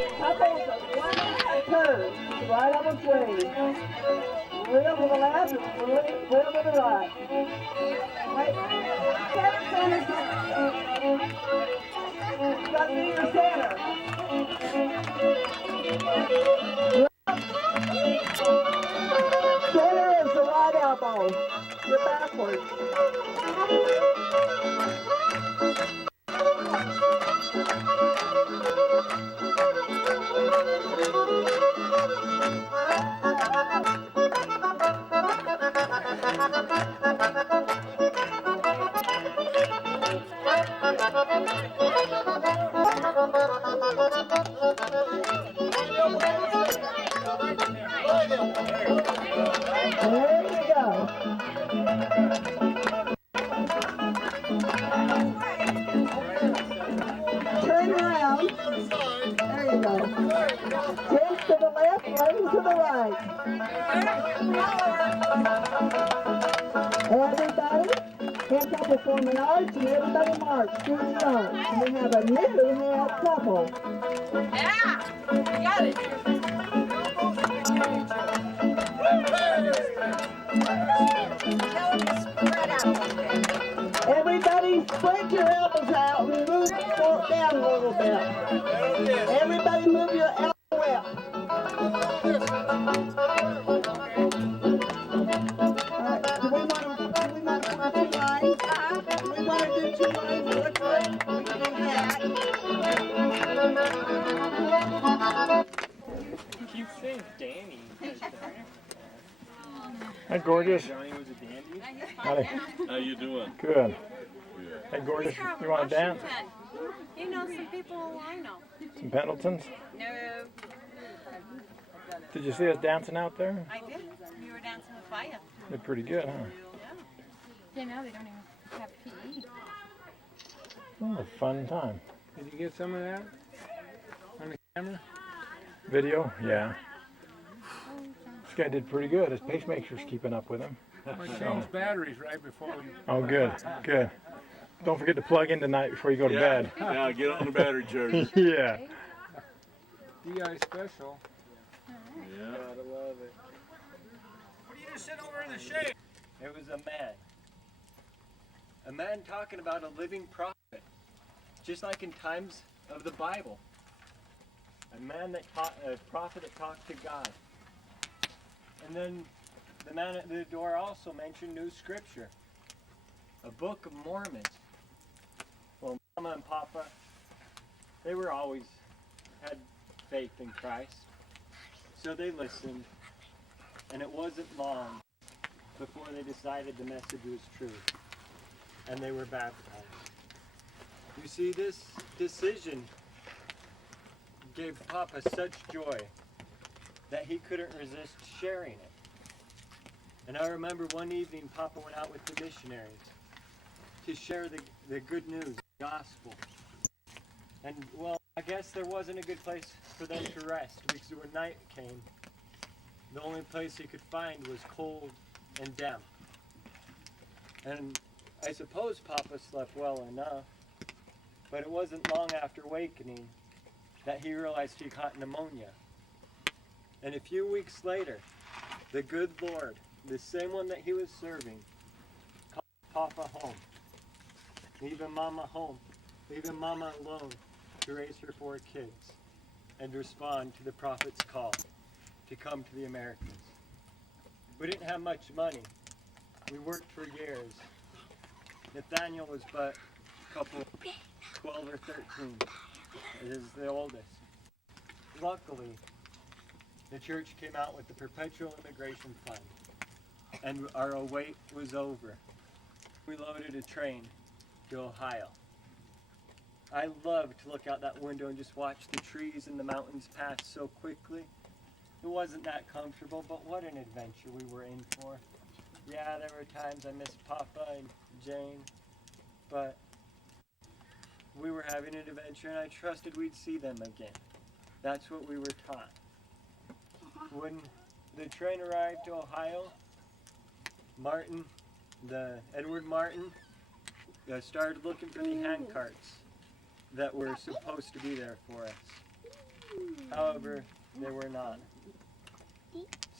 Couples of one turn right on the swing. Wheel to the left and wheel to the right. Wait, Petersen is got to be your center. Center is the right elbow. You're backwards. There you go. Turn around. There you go. Hands to the left, legs to the right. Everybody, hands up before the arch, and everybody march through the arch. We have a new head couple. Yeah, you got it. Everybody spread your elbows out and move forward down a little bit. Everybody move your elbow up. Alright, do we want to do 2 lines? Do we want to do 2 lines? Which way? We can do that. Keep saying Danny. Hi, gorgeous. Johnny was a dandy. Howdy. How you doing? Good. Hey, gorgeous. You want to dance? You know some people I know. Some Pendletons? No. Did you see us dancing out there? I did. You were dancing with Faya. They're pretty good, huh? Yeah, now they don't even have PE. Oh, a fun time. Did you get some of that on the camera? Video? Yeah. This guy did pretty good. His pacemaker's keeping up with him. I changed batteries right before we... Oh, good. Good. Don't forget to plug in tonight before you go to bed. Yeah, get on the battery charger. Yeah. DI special. Yeah. Gotta love it. What are you just sitting over in the shade? It was a man talking about a living prophet, just like in times of the Bible. A prophet that talked to God. And then the man at the door also mentioned New Scripture, a Book of Mormon. Well, Mama and Papa, they were always had faith in Christ, so they listened, and it wasn't long before they decided the message was true, and they were baptized. You see, this decision gave Papa such joy that he couldn't resist sharing it. And I remember one evening Papa went out with the missionaries to share the good news, the gospel. And well, I guess there wasn't a good place for them to rest because when night came, the only place he could find was cold and damp. And I suppose Papa slept well enough, but it wasn't long after awakening that he realized he caught pneumonia. And a few weeks later, the good Lord, the same one that he was serving, called Papa home, leaving Mama home, leaving Mama alone to raise her 4 kids and respond to the prophet's call to come to the Americas. We didn't have much money. We worked for years. Nathaniel was but a couple, 12 or 13. It is the oldest. Luckily, the church came out with the Perpetual Immigration Fund, and our wait was over. We loaded a train to Ohio. I loved to look out that window and just watch the trees and the mountains pass so quickly. It wasn't that comfortable, but what an adventure we were in for. Yeah, there were times I missed Papa and Jane, but we were having an adventure and I trusted we'd see them again. That's what we were taught. When the train arrived to Ohio, Edward Martin, started looking for the hand carts that were supposed to be there for us. However, they were not.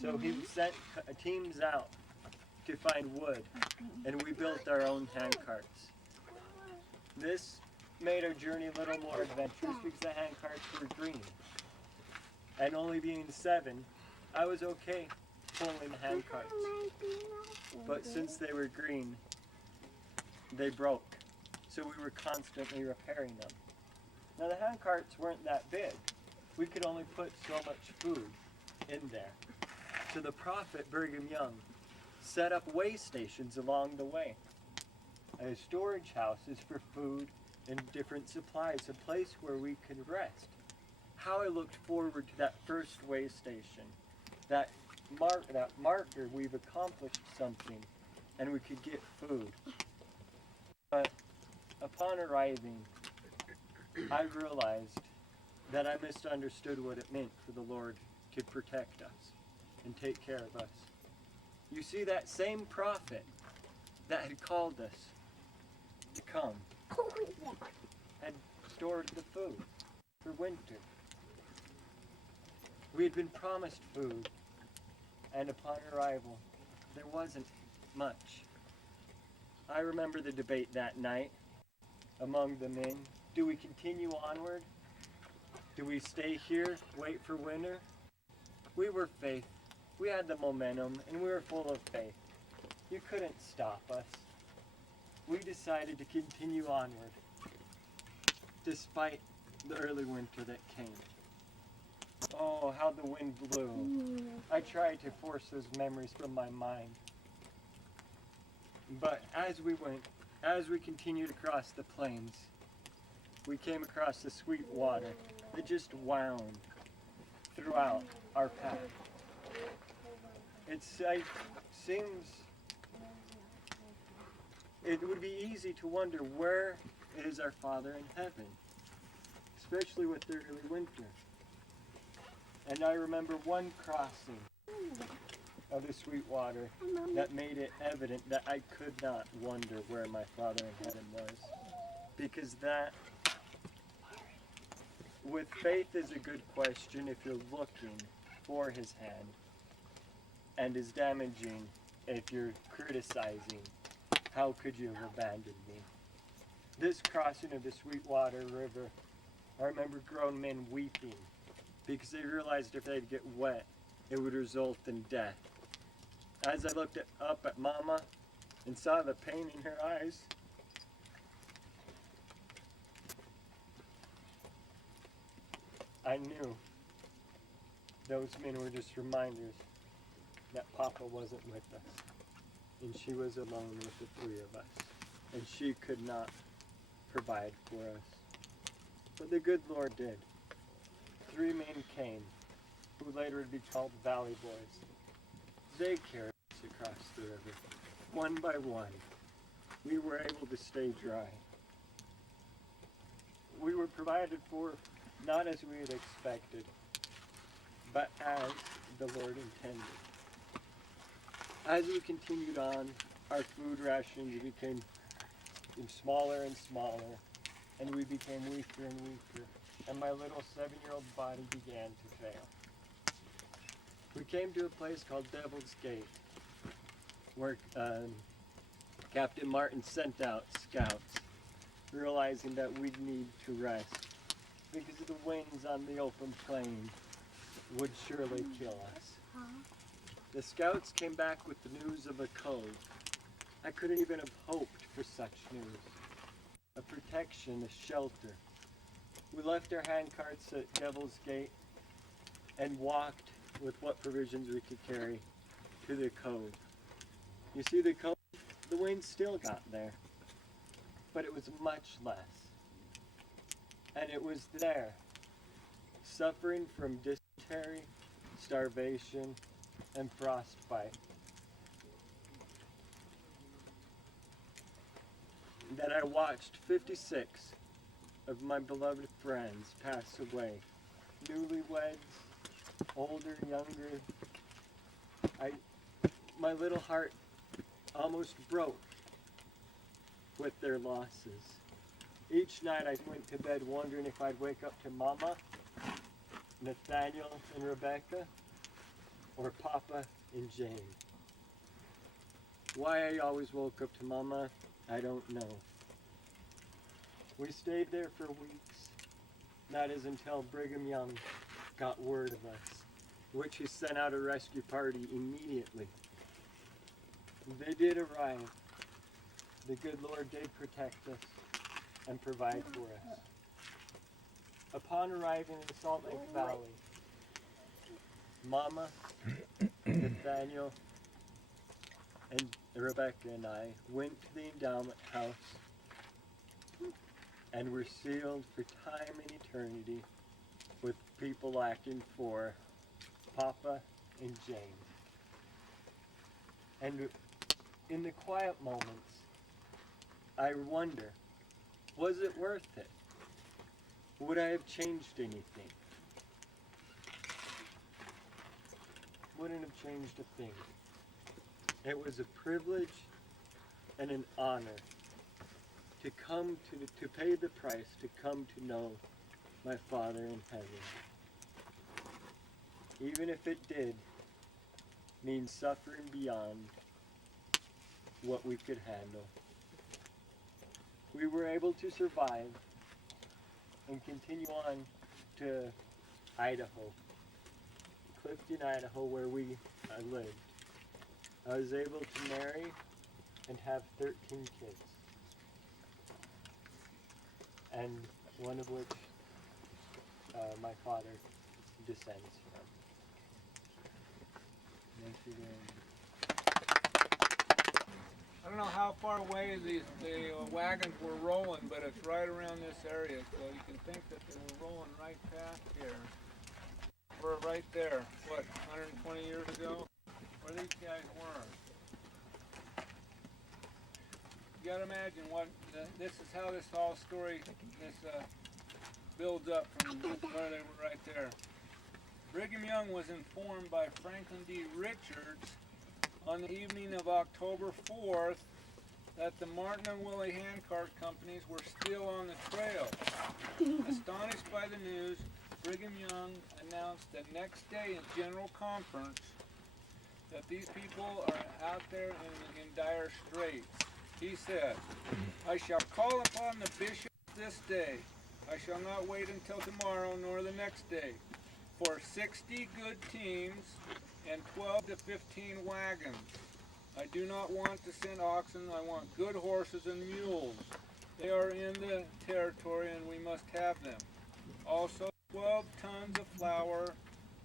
So he sent teams out to find wood, and we built our own hand carts. This made our journey a little more adventurous because the hand carts were green. And only being 7, I was okay pulling hand carts. But since they were green, they broke. So we were constantly repairing them. Now the hand carts weren't that big. We could only put so much food in there. So the prophet Brigham Young set up way stations along the way. Storage houses for food and different supplies, a place where we could rest. How I looked forward to that first way station, that marker we've accomplished something and we could get food. But upon arriving, I realized that I misunderstood what it meant for the Lord to protect us and take care of us. You see, that same prophet that had called us to come had stored the food for winter. We had been promised food, and upon arrival, there wasn't much. I remember the debate that night among the men. Do we continue onward? Do we stay here, wait for winter? We were faith. We had the momentum, and we were full of faith. You couldn't stop us. We decided to continue onward, despite the early winter that came. Oh, how the wind blew. I tried to force those memories from my mind. But as we continued across the plains, we came across the sweet water that just wound throughout our path. It would be easy to wonder, where is our Father in heaven, especially with the early winter. And I remember one crossing of the sweet water that made it evident that I could not wonder where my Father in heaven was. Because that, with faith, is a good question if you're looking for his hand, and is damaging if you're criticizing, how could you have abandoned me? This crossing of the Sweetwater River, I remember grown men weeping because they realized if they'd get wet, it would result in death. As I looked up at Mama and saw the pain in her eyes, I knew those men were just reminders that Papa wasn't with us, and she was alone with the 3 of us, and she could not provide for us. But the good Lord did. 3 men came, who later would be called Valley Boys. They carried us across the river. One by one, we were able to stay dry. We were provided for not as we had expected, but as the Lord intended. As we continued on, our food rations became smaller and smaller, and we became weaker and weaker, and my little 7-year-old body began to fail. We came to a place called Devil's Gate, where Captain Martin sent out scouts, realizing that we'd need to rest because the winds on the open plain would surely kill us. The scouts came back with the news of a cove. I couldn't even have hoped for such news. A protection, a shelter. We left our handcarts at Devil's Gate and walked with what provisions we could carry to the cove. You see, the cove, the wind still got there, but it was much less. And it was there, suffering from dysentery, starvation, and frostbite, that I watched 56 of my beloved friends pass away. Newlyweds, older, younger. My little heart almost broke with their losses. Each night I went to bed wondering if I'd wake up to Mama Nathaniel and Rebecca, or Papa and Jane. Why I always woke up to Mama, I don't know. We stayed there for weeks. That is until Brigham Young got word of us, which he sent out a rescue party immediately. They did arrive. The good Lord did protect us and provide for us. Upon arriving in the Salt Lake Valley, Mama, Nathaniel, and Rebecca and I went to the endowment house and were sealed for time and eternity with people acting for Papa and Jane. And in the quiet moments, I wonder, was it worth it? Would I have changed anything? Wouldn't have changed a thing. It was a privilege and an honor to come to pay the price, to come to know my Father in heaven. Even if it did mean suffering beyond what we could handle. We were able to survive and continue on to Idaho, Clifton, Idaho, where we lived. I was able to marry and have 13 kids, and one of which my father descends from. Thank you very much. I don't know how far away the wagons were rolling, but it's right around this area, so you can think that they were rolling right past here. We're right there, what, 120 years ago, where these guys were. You gotta imagine this is how this whole story, builds up from where they were right there. Brigham Young was informed by Franklin D. Richards on the evening of October 4th that the Martin and Willie handcart companies were still on the trail. Astonished by the news, Brigham Young announced the next day in General Conference that these people are out there in dire straits. He said, "I shall call upon the bishops this day. I shall not wait until tomorrow nor the next day for 60 good teams and 12 to 15 wagons. I do not want to send oxen, I want good horses and mules. They are in the territory and we must have them. Also 12 tons of flour,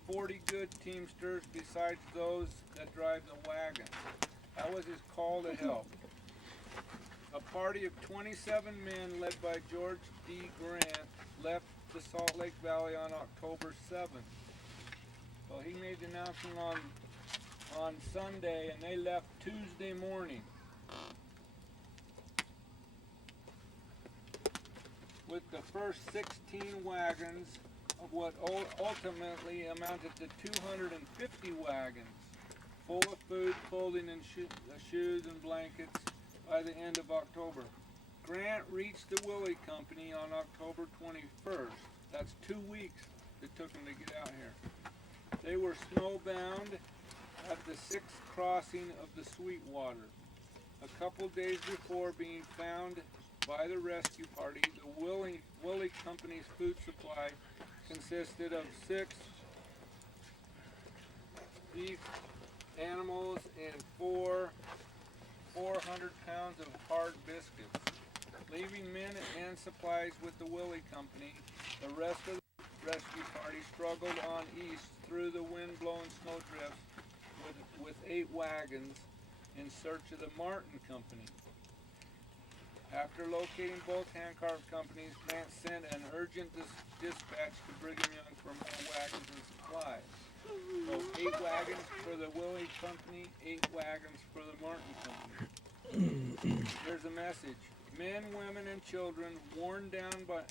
40 good teamsters besides those that drive the wagons." That was his call to help. A party of 27 men led by George D. Grant left the Salt Lake Valley on October 7th. Well, he made the announcement on Sunday, and they left Tuesday morning. With the first 16 wagons of what ultimately amounted to 250 wagons, full of food, clothing, and shoes and blankets by the end of October. Grant reached the Willie Company on October 21st. That's 2 weeks it took him to get out here. They were snowbound at the 6th crossing of the Sweetwater. A couple days before being found by the rescue party, the Willie Company's food supply consisted of 6 beef animals and 400 pounds of hard biscuits. Leaving men and supplies with the Willie Company, the rest of the rescue party struggled on east through the wind-blown snowdrifts with 8 wagons in search of the Martin Company. After locating both handcart companies, Grant sent an urgent dispatch to Brigham Young for more wagons and supplies. So 8 wagons for the Willie Company, 8 wagons for the Martin Company. Here's a message. Men, women, and children, worn down by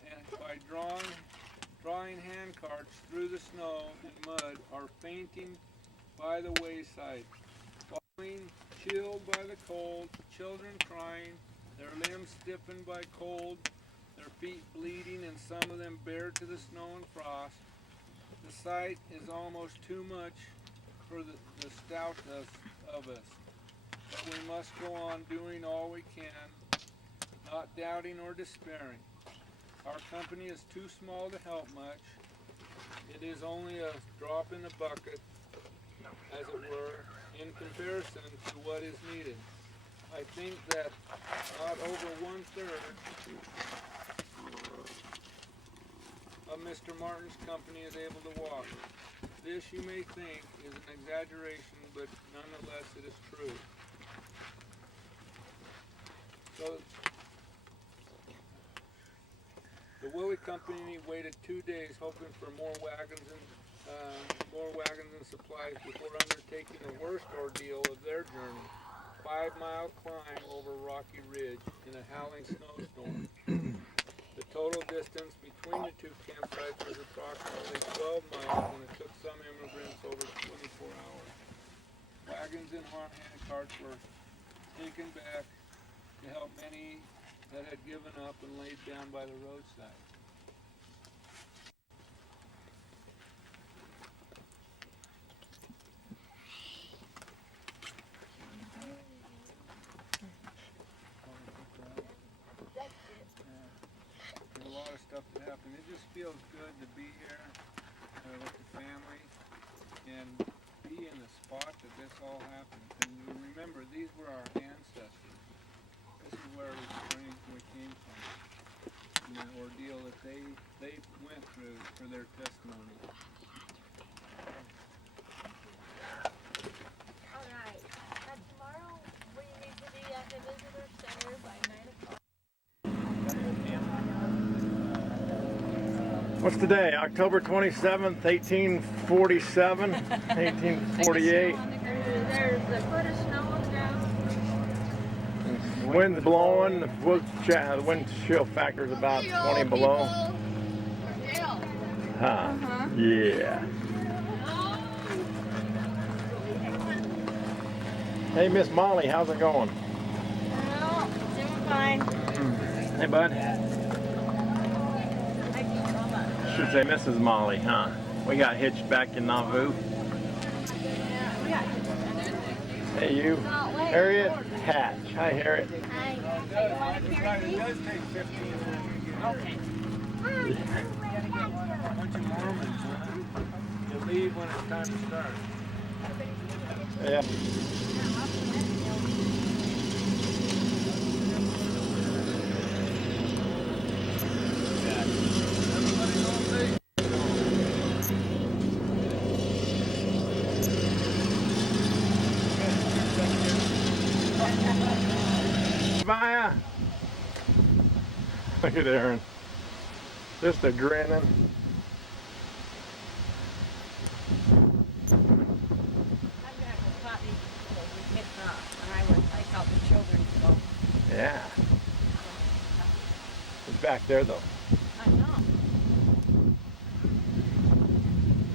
drawing handcarts through the snow and mud, are fainting by the wayside, falling, chilled by the cold, children crying, their limbs stiffened by cold, their feet bleeding, and some of them bare to the snow and frost. The sight is almost too much for the stoutness of us. But we must go on doing all we can, not doubting or despairing. Our company is too small to help much. It is only a drop in the bucket, as it were, in comparison to what is needed. I think that not over 1/3 of Mr. Martin's company is able to walk. This, you may think, is an exaggeration, but nonetheless it is true. So, the Willie Company waited 2 days hoping for more wagons and supplies before undertaking the worst ordeal of their journey. 5-mile climb over a rocky ridge in a howling snowstorm. The total distance between the two campsites was approximately 12 miles, and it took some immigrants over 24 hours. Wagons and hand carts were taken back to help many that had given up and laid down by the roadside. There's a lot of stuff that happened. It just feels good to be here with the family and be in the spot that this all happened. And you remember, these were our ancestors. This is where we came from. And the ordeal that they went through for their testimony. All right. Tomorrow we need to be at the visitor center by 9 o'clock. What's today? October 27th, 1847, 1848. There's a foot of snow on the ground. Wind's blowing. The wind chill factor is about 20 below. Huh? Yeah. Hey, Miss Molly, how's it going? Well, doing fine. Hey, bud. Should say Mrs. Molly, huh? We got hitched back in Nauvoo. Hey, you. Harriet Hatch. Hi, Harriet. It does take 15 minutes to get here. A bunch of Mormons, huh? You leave when it's time to start. Yeah. Via. Look at Aaron. Just a grinning. I'm gonna go potty so we get and I would like help the children go. Yeah. It's back there though. I know.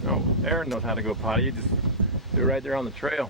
Oh, Aaron knows how to go potty. You just do it right there on the trail.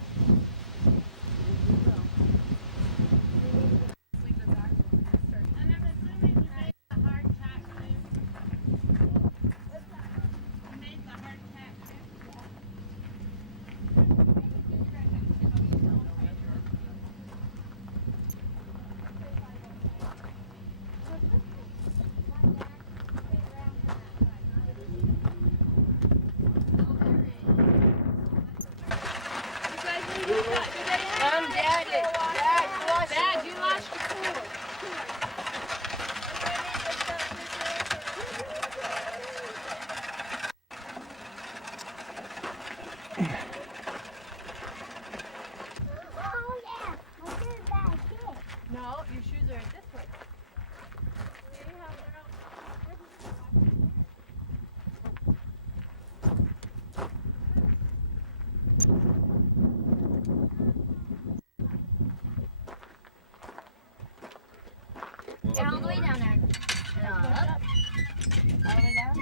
Dad, you lost your pool. No, your shoes are this way. All the way down there. Up. All the way down.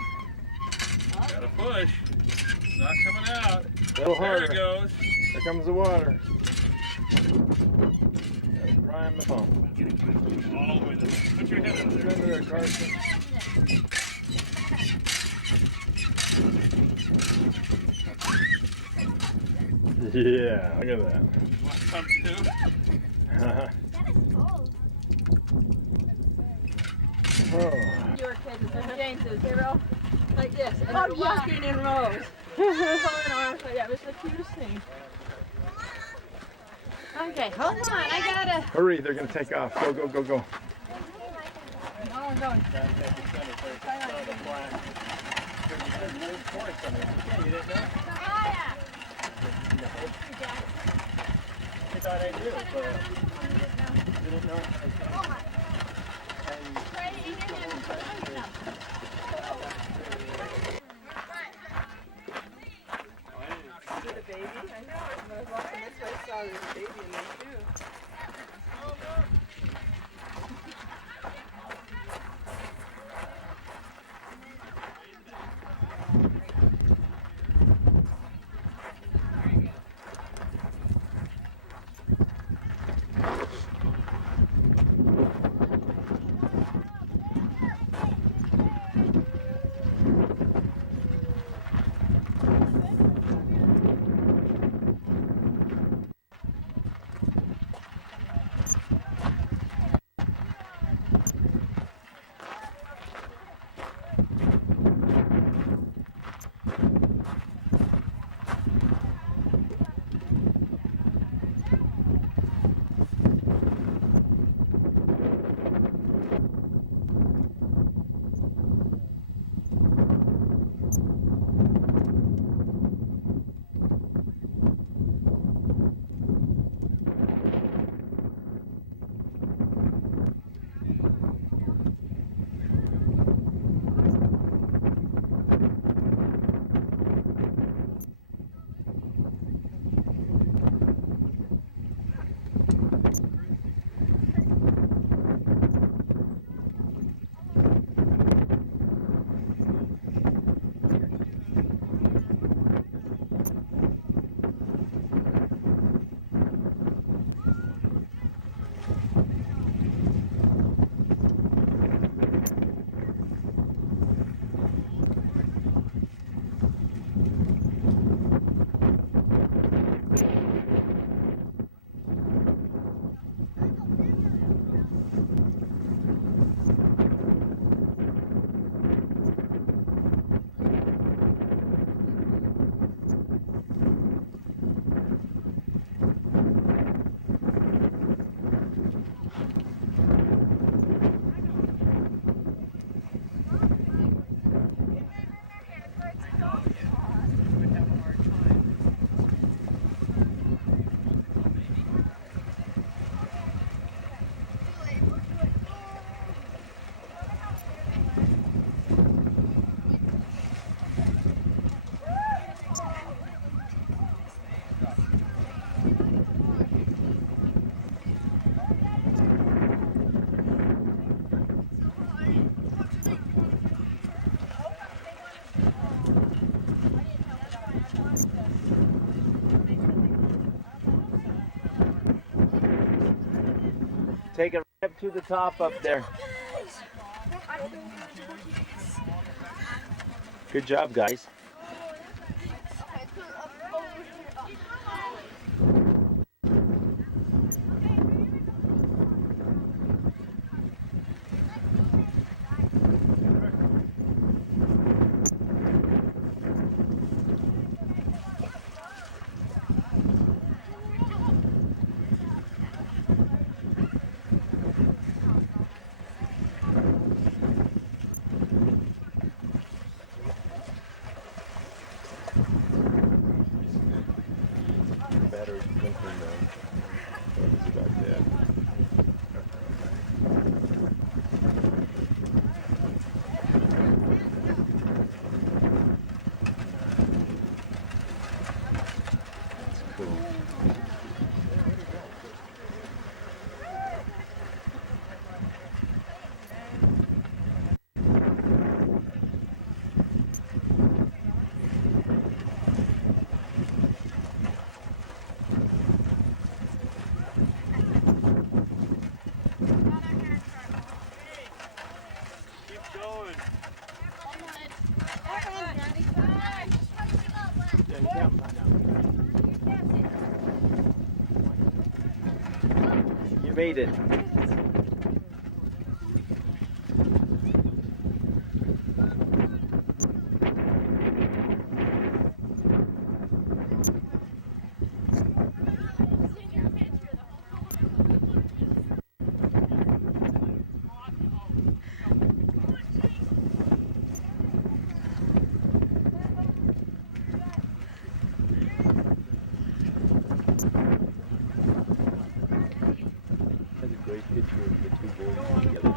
Gotta push. It's not coming out. A little There harder. it goes. Here comes the water. Prime the pump. All the way there. Put your head under there. Under there, Carson. Yeah, look at that. Want some too? That is cold. Oh. Your kids and James's, they were all like this, and they're walking in rows. Holding arms like that. It was the cutest thing. Okay, hold on, I gotta. Hurry, they're gonna take off. Go, go, go, go. Oh, I'm going. I thought I knew, but I didn't know if I could. The baby? I know. When I was walking this way, I saw there was a baby in there too. Take it right up to the top up there. Good job, guys. Battery's blinking though. It's about dead. That's cool. made it. That's a great picture of the two boys together.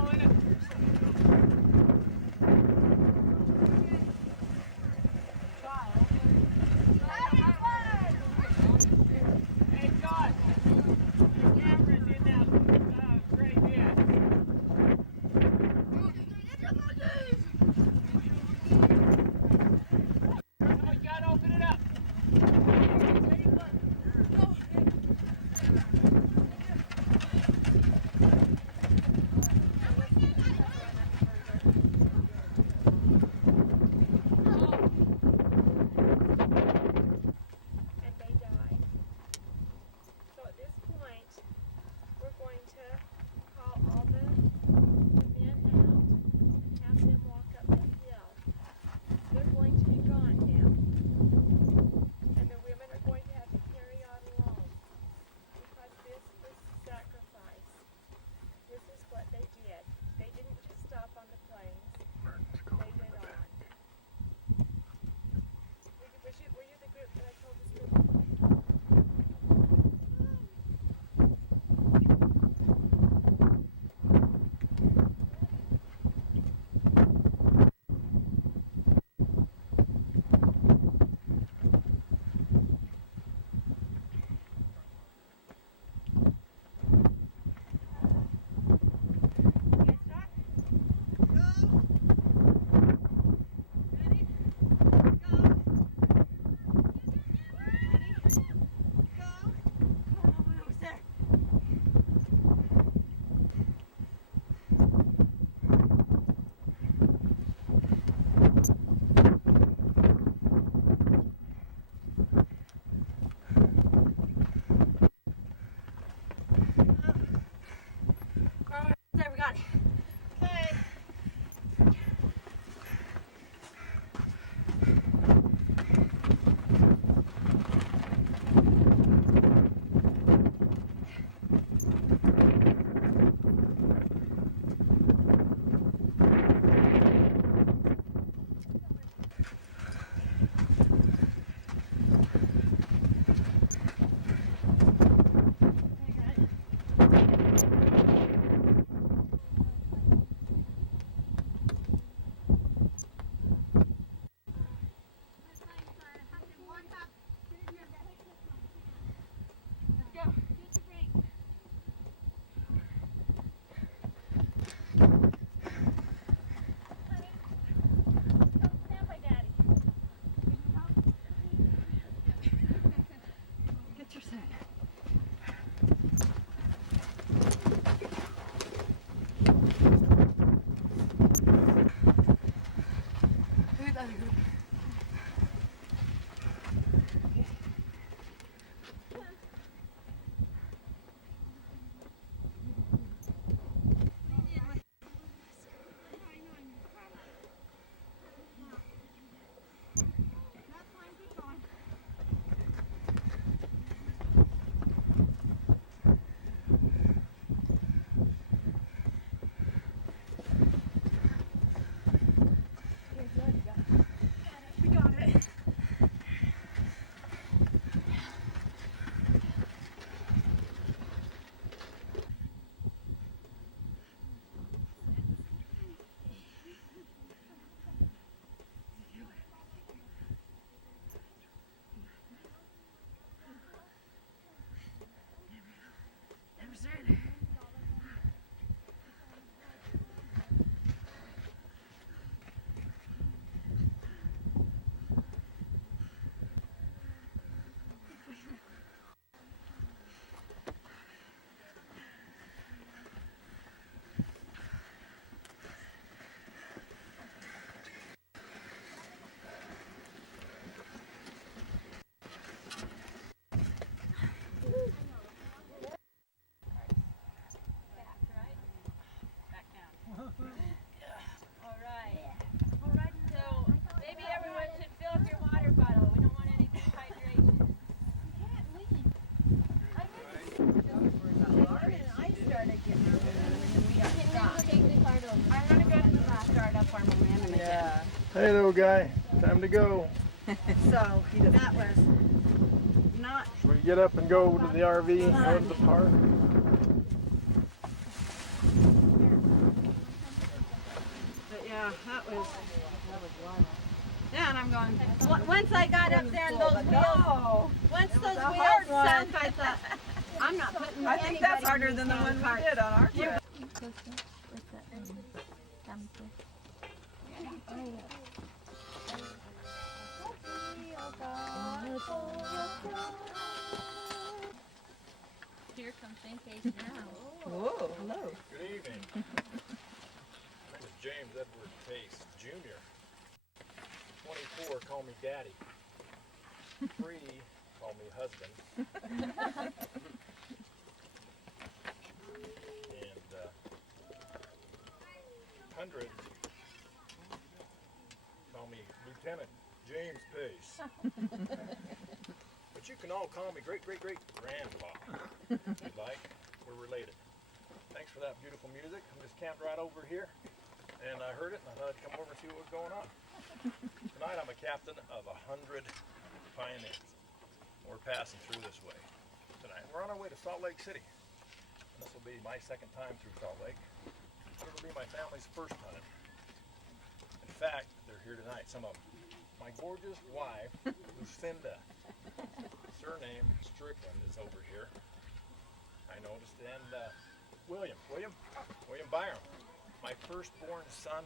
Hey, little guy, time to go. So that was not. Should we get up and go to the RV, go to the park? But yeah, that was wild. Yeah, and I'm going. Once I got up there and those wheels, once those wheels sunk, I thought, I'm not putting. I think that's harder than the one we did on our trip. Here comes Pancake now. Whoa, hello. Good evening. My name is James Edward Pace, Jr. 24, call me Daddy. 3, call me husband. And 100, call me Lieutenant James Pace. But you can all call me great-great-great-grandpa, if you'd like. We're related. Thanks for that beautiful music. I'm just camped right over here, and I heard it, and I thought I'd come over and see what was going on. Tonight I'm a captain of 100 pioneers. We're passing through this way tonight. We're on our way to Salt Lake City. And this will be my second time through Salt Lake. It'll be my family's first time. In fact, they're here tonight, some of them. My gorgeous wife, Lucinda, surname Strickland, is over here. I noticed. And William Byram, my firstborn son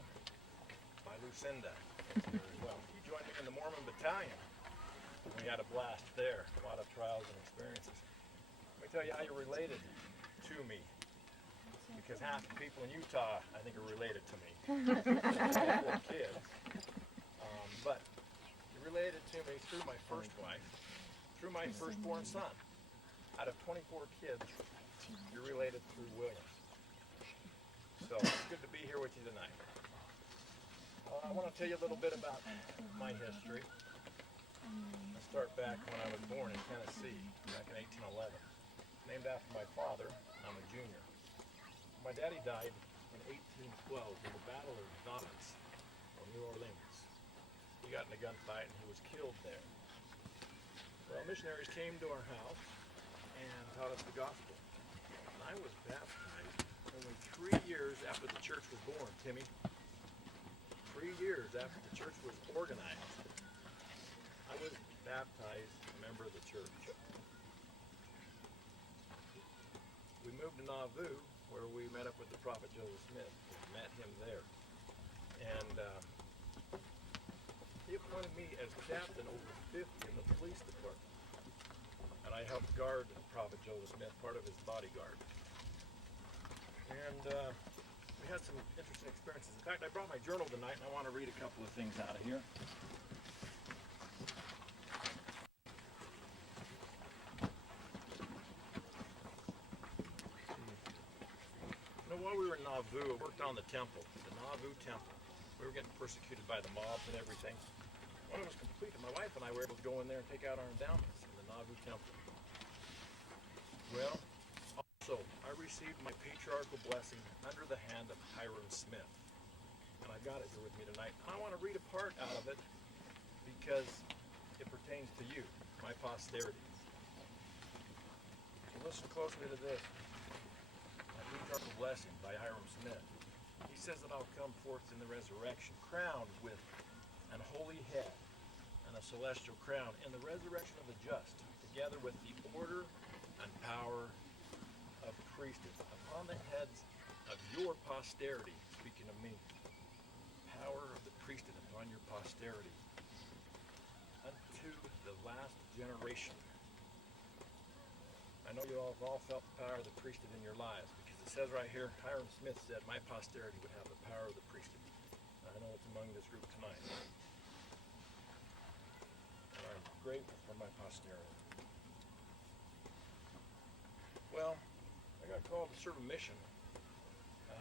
by Lucinda, is here as well. He joined me in the Mormon Battalion. We had a blast there, a lot of trials and experiences. Let me tell you how you're related to me, because half the people in Utah, I think, are related to me. I have 4 kids, but you're related to me through my first wife, through my firstborn son. Out of 24 kids, you're related through William. So it's good to be here with you tonight. I want to tell you a little bit about my history. I start back when I was born in Tennessee, back in 1811. Named after my father, I'm a junior. My daddy died in 1812 in the Battle of Dobbins, or New Orleans. He got in a gunfight and he was killed there. Well, missionaries came to our house and taught us the gospel. And I was baptized only 3 years after the church was born, Timmy. 3 years after the church was organized. I was baptized a member of the church. We moved to Nauvoo, where we met up with the prophet Joseph Smith. We met him there. And he appointed me as captain over 50 in the police department. And I helped guard the prophet Joseph Smith, part of his bodyguard. And we had some interesting experiences. In fact, I brought my journal tonight, and I want to read a couple of things out of here. While we were in Nauvoo, I worked on the temple, the Nauvoo temple. We were getting persecuted by the mobs and everything. When it was completed, my wife and I were able to go in there and take out our endowments in the Nauvoo temple. Well, also, I received my patriarchal blessing under the hand of Hiram Smith. And I've got it here with me tonight. I want to read a part out of it because it pertains to you, my posterity. So listen closely to this. Patriarchal blessing by Hiram Smith. He says that I'll come forth in the resurrection, crowned with an holy head and a celestial crown in the resurrection of the just, together with the order and power of priesthood upon the heads of your posterity, speaking of me. Power of the priesthood upon your posterity unto the last generation. I know you all have all felt the power of the priesthood in your lives, because it says right here, Hiram Smith said, my posterity would have the power of the priesthood. And I know it's among this group tonight. And I'm grateful for my posterity. Well, I got called to serve a mission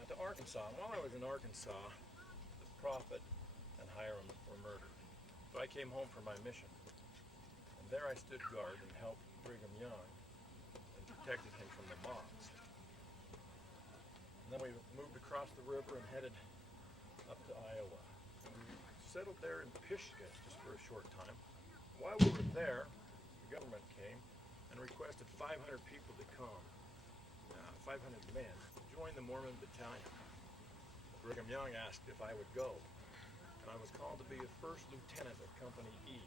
to Arkansas. And while I was in Arkansas, the prophet and Hiram were murdered. So I came home from my mission. And there I stood guard and helped Brigham Young, protected him from the mobs. And then we moved across the river and headed up to Iowa. We settled there in Pishka just for a short time. While we were there, the government came and requested 500 people to come, 500 men, to join the Mormon battalion. Brigham Young asked if I would go, and I was called to be a first lieutenant of Company E.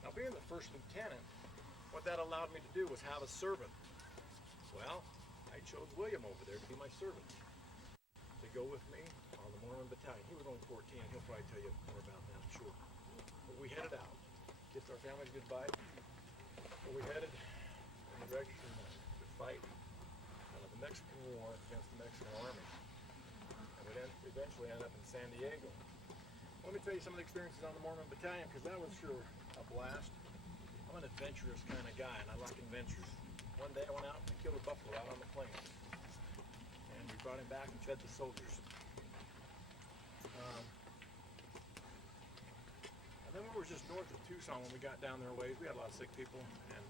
Now, being the first lieutenant, what that allowed me to do was have a servant. Well, I chose William over there to be my servant, to go with me on the Mormon battalion. He was only 14, and he'll probably tell you more about that, I'm sure. But we headed out, kissed our families goodbye, but we headed in the direction to fight the Mexican War against the Mexican Army. And we eventually ended up in San Diego. Let me tell you some of the experiences on the Mormon battalion, because that was sure a blast. I'm an adventurous kind of guy, and I like adventures. One day I went out and killed a buffalo out on the plains. And we brought him back and fed the soldiers. And then we were just north of Tucson when we got down their ways. We had a lot of sick people, and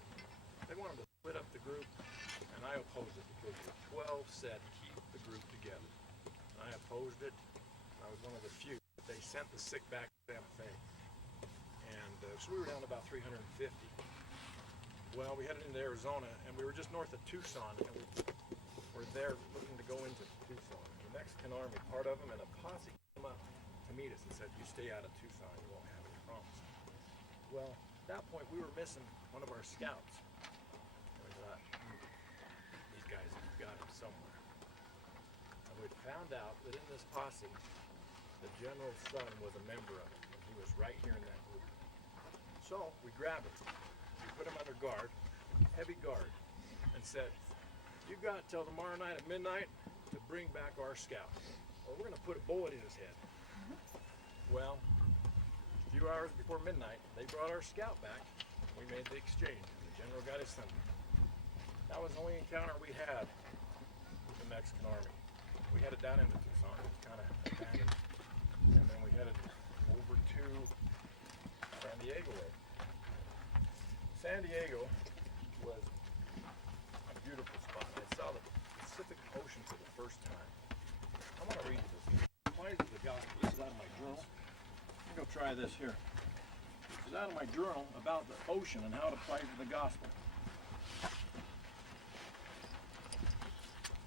they wanted to split up the group, and I opposed it because the 12 said keep the group together. And I opposed it. I was one of the few. They sent the sick back to Santa Fe. And so we were down to about 350. Well, we headed into Arizona, and we were just north of Tucson, and we were there looking to go into Tucson. The Mexican Army, part of them, and a posse came up to meet us and said, you stay out of Tucson, you won't have any problems. Well, at that point, we were missing one of our scouts. And we thought, these guys have got him somewhere. And we found out that in this posse, the general's son was a member of it, and he was right here in that group. So we grabbed him, we put him under guard, heavy guard, and said, you've got till tomorrow night at midnight to bring back our scout, or we're gonna put a bullet in his head. Well, a few hours before midnight, they brought our scout back. We made the exchange. The general got his son. That was the only encounter we had with the Mexican Army. We headed down into Tucson, it was kind of abandoned, and then we headed over to San Diego way. San Diego was a beautiful spot. I saw the Pacific Ocean for the first time. I want to read this. It applies to the gospel. This is out of my journal. I'm going to try this here. This is out of my journal about the ocean and how it applies to the gospel.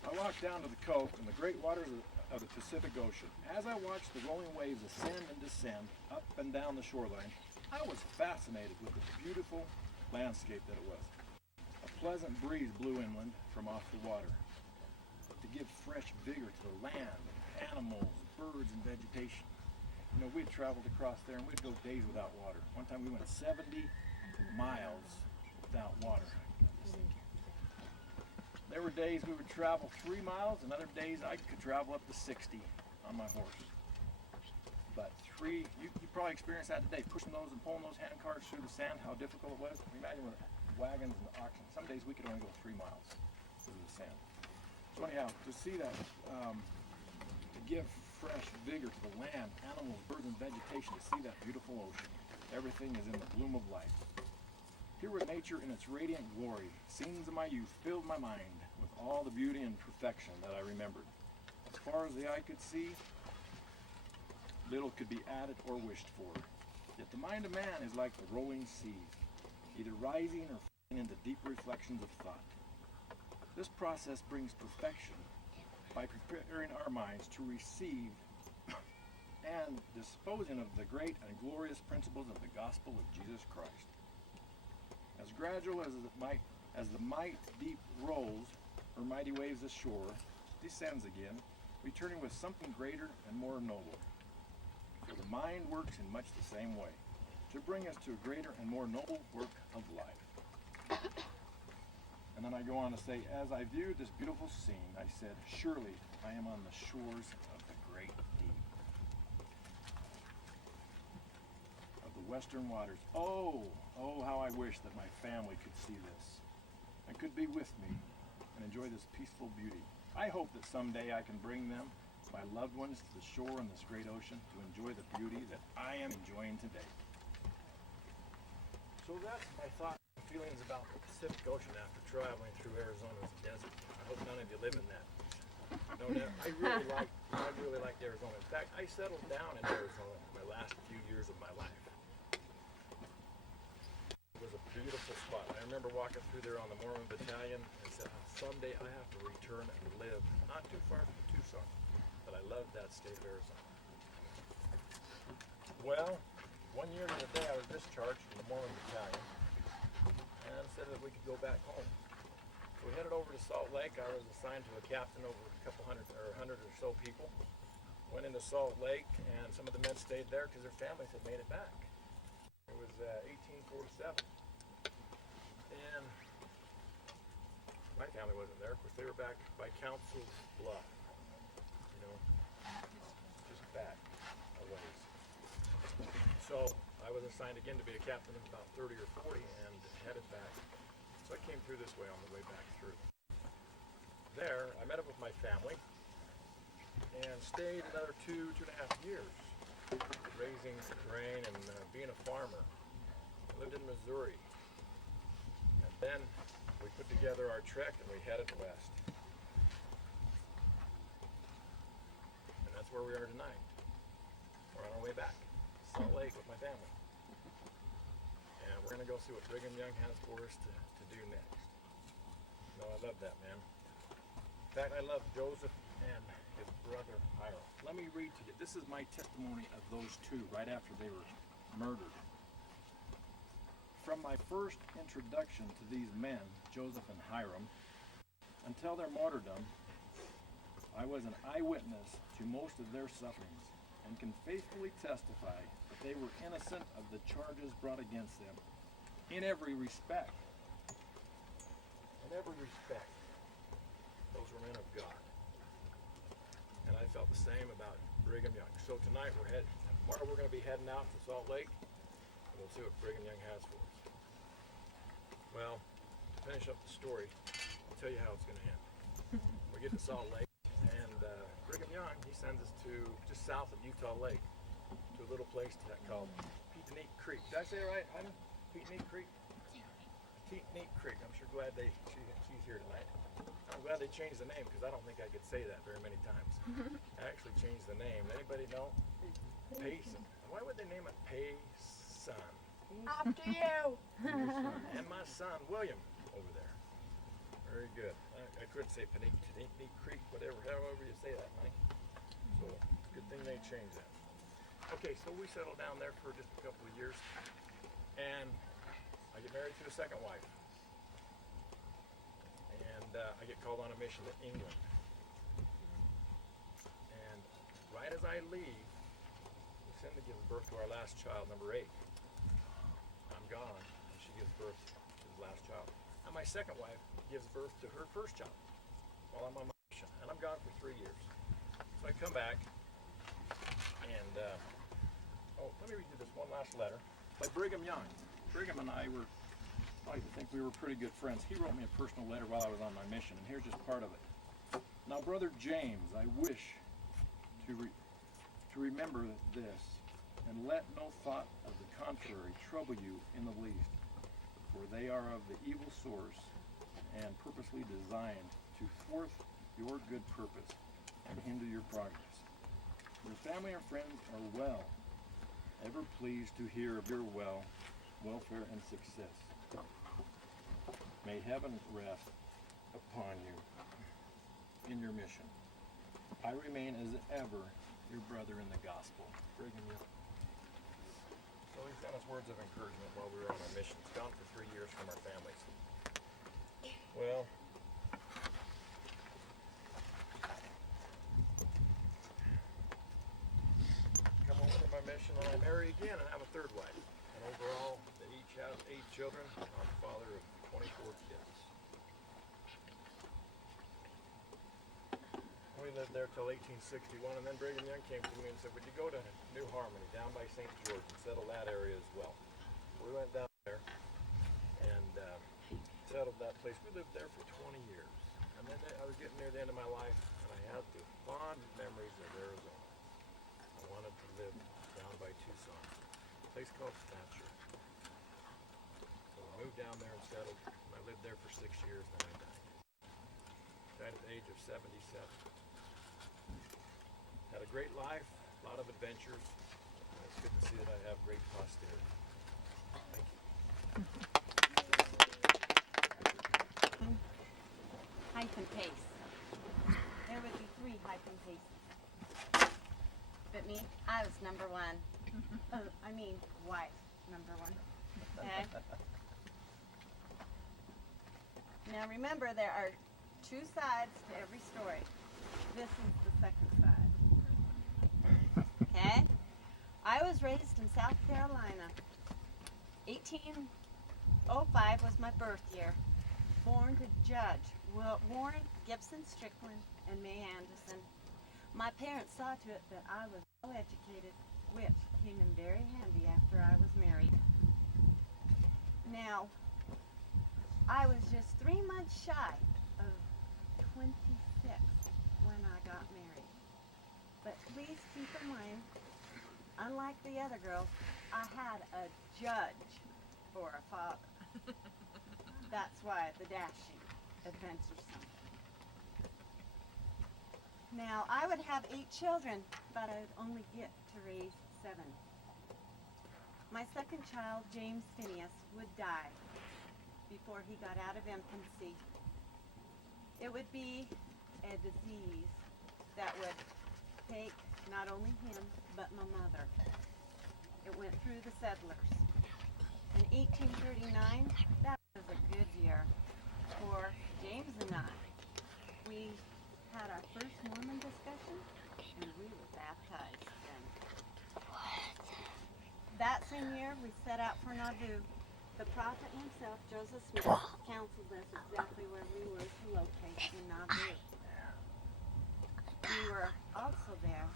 I walked down to the Cove in the great waters of the Pacific Ocean. As I watched the rolling waves ascend and descend up and down the shoreline, I was fascinated with the beautiful landscape that it was. A pleasant breeze blew inland from off the water to give fresh vigor to the land, animals, birds, and vegetation. You know, we'd traveled across there and we'd go days without water. One time we went 70 miles without water. There were days we would travel 3 miles, and other days I could travel up to 60 on my horse. But you probably experienced that today, pushing those and pulling those hand cars through the sand, how difficult it was. Imagine with wagons and oxen. Some days we could only go 3 miles through the sand. So anyhow, to see that, to give fresh vigor to the land, animals, birds, and vegetation, to see that beautiful ocean. Everything is in the bloom of life. Here with nature in its radiant glory, scenes of my youth filled my mind with all the beauty and perfection that I remembered. As far as the eye could see, little could be added or wished for. Yet the mind of man is like the rolling sea, either rising or falling into deep reflections of thought. This process brings perfection by preparing our minds to receive and disposing of the great and glorious principles of the gospel of Jesus Christ. As gradual as the might deep rolls, or mighty waves ashore, descends again, returning with something greater and more noble. For the mind works in much the same way, to bring us to a greater and more noble work of life. And then I go on to say, as I viewed this beautiful scene, I said, surely I am on the shores of the great deep, of the western waters. Oh, how I wish that my family could see this and could be with me and enjoy this peaceful beauty. I hope that someday I can bring them, my loved ones, to the shore in this great ocean to enjoy the beauty that I am enjoying today. So that's my thoughts and feelings about the Pacific Ocean after traveling through Arizona's desert. I hope none of you live in that. I really like Arizona. In fact, I settled down in Arizona my last through there on the Mormon battalion and said, someday I have to return and live not too far from Tucson. But I loved that state of Arizona. Well, one year to the day I was discharged from the Mormon battalion and said that we could go back home. So we headed over to Salt Lake. I was assigned to a captain over a couple hundred or 100 or so people. Went into Salt Lake, and some of the men stayed there because their families had made it back. It was 1847. And my family wasn't there. Of course, they were back by Council Bluff, you know, just back a ways. So I was assigned again to be a captain of about 30 or 40 and headed back. So I came through this way on the way back through. There, I met up with my family and stayed another 2.5 years, raising grain and being a farmer. I lived in Missouri. And then we put together our trek and we headed west. And that's where we are tonight. We're on our way back, Salt Lake with my family. And we're going to go see what Brigham Young has for us to do next. No, I love that, man. In fact, I love Joseph and his brother Hiram. Let me read to you. This is my testimony of those two right after they were murdered. From my first introduction to these men, Joseph and Hiram, until their martyrdom, I was an eyewitness to most of their sufferings and can faithfully testify that they were innocent of the charges brought against them in every respect. In every respect. Those were men of God. And I felt the same about Brigham Young. So tonight tomorrow we're going to be heading out to Salt Lake, and we'll see what Brigham Young has for us. Well, to finish up the story, I'll tell you how it's going to end. We get to Salt Lake, and Brigham Young, he sends us to just south of Utah Lake, to a little place called Peetneet Creek. Did I say it right, Hyman? Peetneet Creek? Peetneet Creek. I'm sure glad she's here tonight. I'm glad they changed the name because I don't think I could say that very many times. I actually changed the name. Anybody know? Payson. Why would they name it Payson? After you. And my son, William, over there. Very good. I couldn't say Peetneet Creek, whatever, however you say that, honey. So, good thing they changed that. Okay, so we settled down there for just a couple of years. And I get married to a second wife. And I get called on a mission to England. And right as I leave, Lucinda gives birth to our last child, number 8. I'm gone, and she gives birth to the last child. And my second wife gives birth to her first child while I'm on my mission. And I'm gone for 3 years. So I come back, and let me read you this one last letter by Brigham Young. Brigham and I I think we were pretty good friends. He wrote me a personal letter while I was on my mission, and here's just part of it. Now, Brother James, I wish to remember this, and let no thought of the contrary trouble you in the least, for they are of the evil source and purposely designed to thwart your good purpose and hinder your progress. Your family and friends are well, ever pleased to hear of your welfare and success. May heaven rest upon you in your mission. I remain as ever your brother in the gospel. Brigham Young. So he sent us words of encouragement while we were on our mission. He's gone for 3 years from our families. Well, come home from my mission and I marry again and have a third wife. And overall, they each have 8 children. I'm the father of 24 kids. We lived there till 1861, and then Brigham Young came to me and said, would you go to New Harmony, down by St. George, and settle that area as well? So we went down there and settled that place. We lived there for 20 years. And then I was getting near the end of my life, and I had the fond memories of Arizona. I wanted to live down by Tucson, a place called Thatcher. So we moved down there and settled. I lived there for 6 years, then I died. Died at the age of 77. Had a great life, a lot of adventures. It's good to see that I have great posterity. Thank you. I was number one. Wife, number one. Okay? Now remember, there are two sides to every story. This is the second side. Okay? I was raised in South Carolina. 1805 was my birth year. Born to Judge Warren Gibson Strickland and May Anderson. My parents saw to it that I was well educated, which came in very handy after I was married. Now, I was just 3 months shy of 26 when I got married. But please keep in mind, unlike the other girls, I had a judge for a father. That's why the dashing, adventuresome. Now, I would have 8 children, but I'd only get to raise 7. My second child, James Phineas, would die before he got out of infancy. It would be a disease that would take not only him, but my mother. It went through the settlers. In 1839, that was a good year for James and I. We had our first Mormon discussion, and we were baptized then. That same year, we set out for Nauvoo. The prophet himself, Joseph Smith, counseled us exactly where we were to locate in Nauvoo. We were also there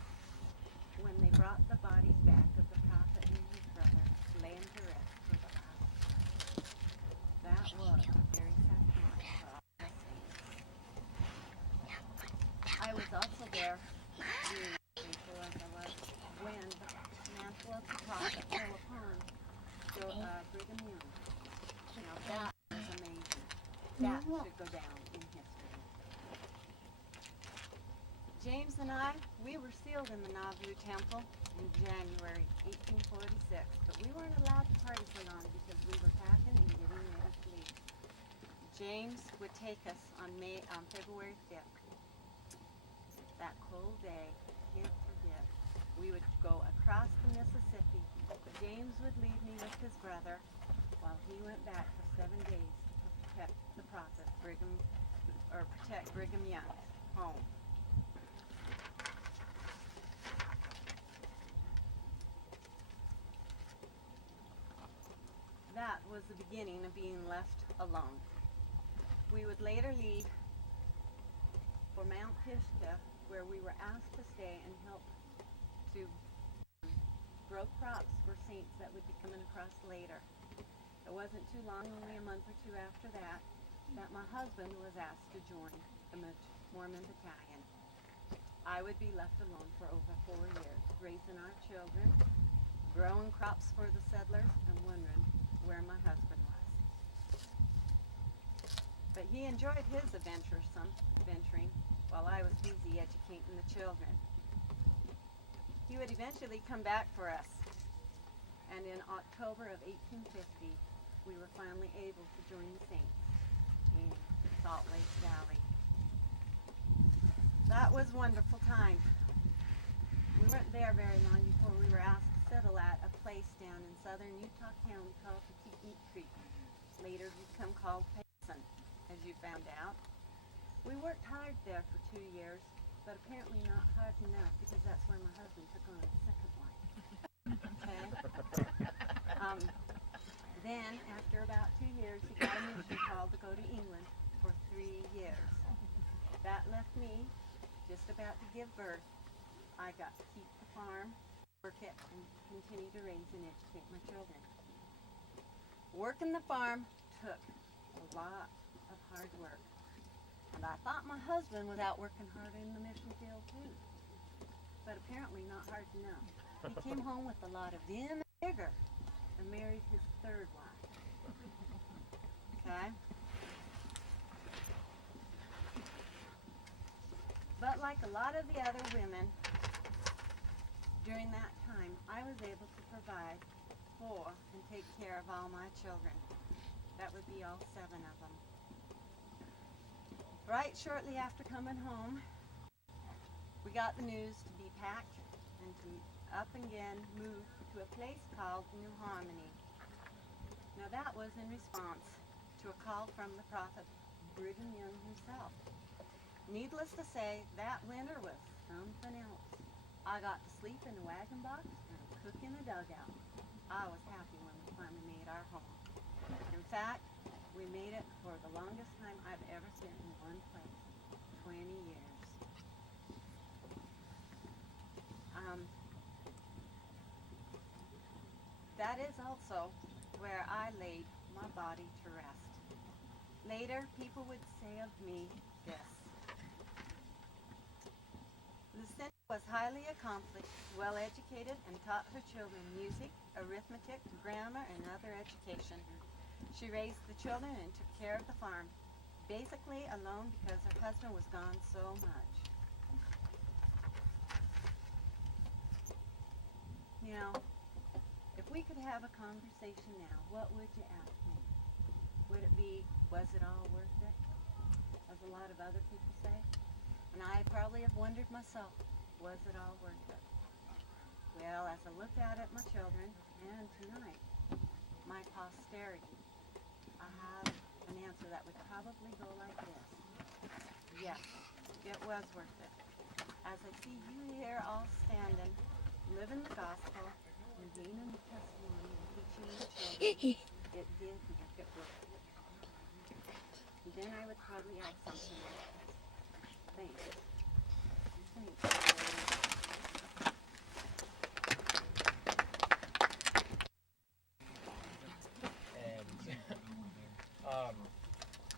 when they brought the bodies back of the prophet and his brother, laying to rest for the last. That was a very sad time for all the saints. I was also there, being faithful as I was, when the mantle of the prophet fell upon Brigham Young. Now that was amazing. That should go down in history. James and I, we were sealed in the Nauvoo Temple in January 1846, but we weren't allowed to party for long because we were packing and getting ready to leave. James would take us on February 5th. That cold day, can't forget. We would go across the Mississippi. James would leave me with his brother while he went back for 7 days to protect the prophet, protect Brigham Young's home. That was the beginning of being left alone. We would later leave for Mount Pisgah, where we were asked to stay and help to grow crops for saints that would be coming across later. It wasn't too long, only a month or two after that my husband was asked to join the Mormon battalion. I would be left alone for over 4 years, raising our children, growing crops for the settlers, and wondering where my husband was. But he enjoyed his venturing, while I was busy educating the children. He would eventually come back for us, and in October of 1850, we were finally able to join the saints in Salt Lake Valley. That was a wonderful time. We weren't there very long before we were asked to settle at a place down in southern Utah County called Petite Creek, later become called Petersen, as you found out. We worked hard there for 2 years, but apparently not hard enough because that's where my husband took on his second wife. Okay? Then, after about 2 years, he got a mission call to go to England for 3 years. That left me just about to give birth. I got to keep the farm, work it, and continue to raise and educate my children. Working the farm took a lot of hard work. And I thought my husband was out working hard in the mission field too. But apparently not hard enough. He came home with a lot of vim and vigor and married his 3rd wife. Okay? But like a lot of the other women, during that time, I was able to provide for and take care of all my children. That would be all 7 of them. Right shortly after coming home, we got the news to be packed and to up again moved to a place called New Harmony. Now that was in response to a call from the prophet Brigham Young himself. Needless to say, that winter was something else. I got to sleep in a wagon box and cook in a dugout. I was happy when we finally made our home. In fact, we made it for the longest time I've ever spent in one place, 20 years. That is also where I laid my body to rest. Later, people would say of me this: Lucinda was highly accomplished, well-educated, and taught her children music, arithmetic, grammar, and other education. She raised the children and took care of the farm, basically alone because her husband was gone so much. Now, if we could have a conversation now, what would you ask me? Would it be, was it all worth it? As a lot of other people say. And I probably have wondered myself, was it all worth it? Well, as I look out at my children, and tonight, my posterity, I have an answer that would probably go like this. Yes, it was worth it. As I see you here all standing, living the gospel, and gaining the testimony and teaching the children, it did make it worth it. And then I would probably add something like this. Thanks.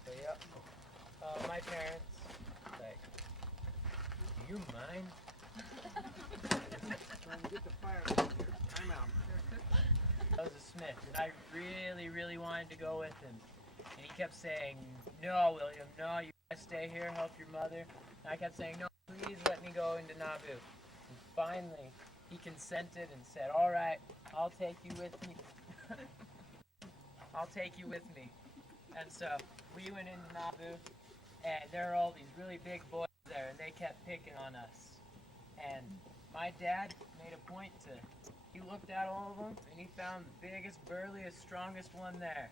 So yeah, my parents, like, do you mind? Trying to get the fire out here. I'm out. I was a smith, and I really, really wanted to go with him. And he kept saying, no, William, no, you gotta stay here, help your mother. And I kept saying, no, please let me go into Nauvoo. And finally, he consented and said, all right, I'll take you with me. I'll take you with me. And so we went into Nauvoo, and there were all these really big boys there, and they kept picking on us. And my dad made a point to, he looked at all of them, and he found the biggest, burliest, strongest one there.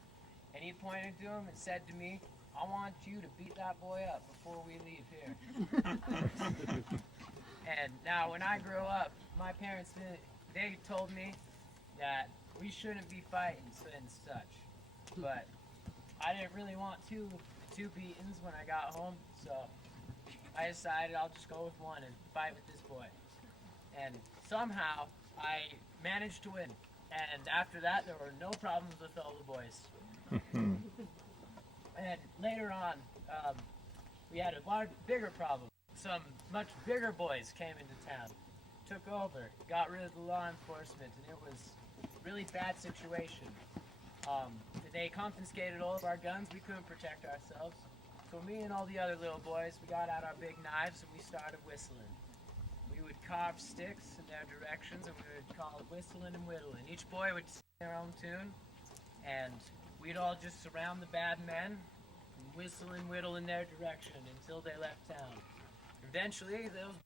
And he pointed to him and said to me, I want you to beat that boy up before we leave here. And now when I grow up, my parents, they told me that we shouldn't be fighting and such. But I didn't really want two beatings when I got home, so I decided I'll just go with one and fight with this boy. And somehow I managed to win. And after that, there were no problems with all the boys. And later on, we had a bigger problem. Some much bigger boys came into town, took over, got rid of the law enforcement, and it was a really bad situation. They confiscated all of our guns. We couldn't protect ourselves. So me and all the other little boys, we got out our big knives and we started whistling. We would carve sticks in their directions and we would call it whistling and whittling. Each boy would sing their own tune, and we'd all just surround the bad men and whistle and whittle in their direction until they left town. Eventually, those